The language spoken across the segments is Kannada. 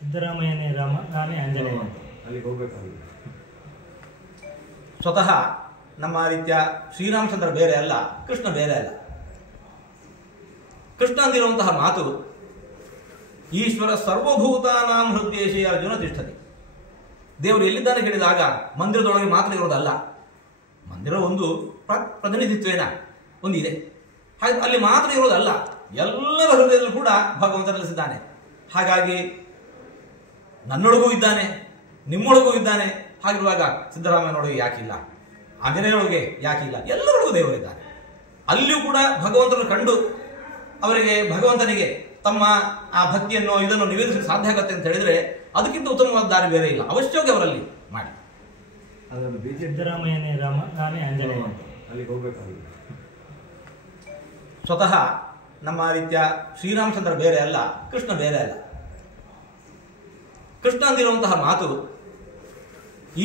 ಸಿದ್ದರಾಮಯ್ಯನೇ ರಾಮ, ನಾನೇ ಆಂಜನೇಯ. ಅಲ್ಲಿಗೆ ಹೋಗ್ಬೇಕಾಗಿದೆ. ಸ್ವತಃ ನಮ್ಮ ರೀತಿಯ ಶ್ರೀರಾಮಚಂದ್ರ ಬೇರೆ ಅಲ್ಲ, ಕೃಷ್ಣ ಬೇರೆ ಅಲ್ಲ. ಕೃಷ್ಣ ಅಂದಿರುವಂತಹ ಮಾತು, ಈಶ್ವರ ಸರ್ವಭೂತಾನಾಂ ಹೃದಯೇಶೇ ಅರ್ಜುನ ತಿಷ್ಠತಿ. ದೇವರು ಎಲ್ಲಿದ್ದಾನೆ ಹೇಳಿದಾಗ ಮಂದಿರದೊಳಗೆ ಮಾತ್ರ ಇರೋದಲ್ಲ, ಮಂದಿರ ಒಂದು ಪ್ರತಿನಿಧಿತ್ವೇನ ಒಂದಿದೆ, ಹಾಗೆ ಅಲ್ಲಿ ಮಾತ್ರ ಇರೋದಲ್ಲ, ಎಲ್ಲರ ಹೃದಯದಲ್ಲೂ ಕೂಡ ಭಗವಂತ ನೆಲೆಸಿದ್ದಾನೆ. ಹಾಗಾಗಿ ನನ್ನೊಳಗೂ ಇದ್ದಾನೆ, ನಿಮ್ಮೊಳಗೂ ಇದ್ದಾನೆ. ಹಾಗಿರುವಾಗ ಸಿದ್ದರಾಮಯ್ಯನೊಳಗೆ ಯಾಕಿಲ್ಲ, ಆಂಜನೇಯನೊಳಗೆ ಯಾಕಿಲ್ಲ, ಎಲ್ಲರೊಳಗೂ ದೇವರಿದ್ದಾನೆ. ಅಲ್ಲಿಯೂ ಕೂಡ ಭಗವಂತನ ಕಂಡು ಅವರಿಗೆ ಭಗವಂತನಿಗೆ ತಮ್ಮ ಆ ಭಕ್ತಿಯನ್ನು ಇದನ್ನು ನಿವೇದಿಸಲು ಸಾಧ್ಯ ಆಗುತ್ತೆ ಅಂತ ಹೇಳಿದ್ರೆ ಅದಕ್ಕಿಂತ ಉತ್ತಮವಾದ ದಾರಿ ಬೇರೆ ಇಲ್ಲ. ಅವಶ್ಯವಾಗಿ ಅವರಲ್ಲಿ ಮಾಡಿ. ಸಿದ್ದರಾಮಯ್ಯನೇ ರಾಮ, ನಾನೇ ಆಂಜನೇಯ. ಅಲ್ಲಿಗೆ ಹೋಗ್ಬೇಕಾಗಿದೆ. ಸ್ವತಃ ನಮ್ಮ ರೀತಿಯ ಶ್ರೀರಾಮಚಂದ್ರ ಬೇರೆ ಅಲ್ಲ, ಕೃಷ್ಣ ಬೇರೆ ಅಲ್ಲ. ಕೃಷ್ಣ ಅಂದಿರುವಂತಹ ಮಾತು,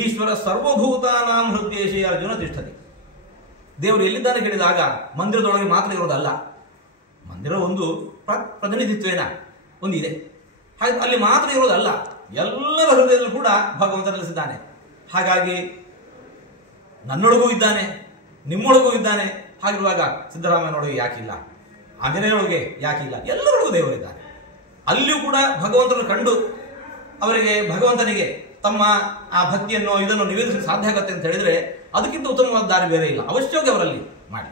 ಈಶ್ವರ ಸರ್ವಭೂತಾನಾಂ ಹೃದಯೇಶೇ ಅರ್ಜುನ ತಿಷ್ಠತಿ. ದೇವರು ಎಲ್ಲಿದ್ದಾನೆ ಹೇಳಿದಾಗ ಮಂದಿರದೊಳಗೆ ಮಾತ್ರ ಇರೋದಲ್ಲ, ಮಂದಿರ ಒಂದು ಪ್ರತಿನಿಧಿತ್ವೇನ ಒಂದಿದೆ, ಹಾಗೆ ಅಲ್ಲಿ ಮಾತ್ರ ಇರೋದಲ್ಲ, ಎಲ್ಲರ ಹೃದಯದಲ್ಲೂ ಕೂಡ ಭಗವಂತ ನೆಲೆಸಿದ್ದಾನೆ. ಹಾಗಾಗಿ ನನ್ನೊಳಗೂ ಇದ್ದಾನೆ, ನಿಮ್ಮೊಳಗೂ ಇದ್ದಾನೆ. ಹಾಗಿರುವಾಗ ಸಿದ್ದರಾಮಯ್ಯನೊಳಗೆ ಯಾಕಿಲ್ಲ, ಆಂಜನೇಯನೊಳಗೆ ಯಾಕಿಲ್ಲ, ಎಲ್ಲರೊಳಗೂ ದೇವರಿದ್ದಾನೆ. ಅಲ್ಲಿಯೂ ಕೂಡ ಭಗವಂತನ ಕಂಡು ಅವರಿಗೆ ಭಗವಂತನಿಗೆ ತಮ್ಮ ಆ ಭಕ್ತಿಯನ್ನು ಇದನ್ನು ನಿವೇದಿಸಲು ಸಾಧ್ಯ ಆಗುತ್ತೆ ಅಂತ ಹೇಳಿದ್ರೆ ಅದಕ್ಕಿಂತ ಉತ್ತಮವಾದ ದಾರಿ ಬೇರೆ ಇಲ್ಲ. ಅವಶ್ಯವಾಗಿ ಅವರಲ್ಲಿ ಮಾಡಿ.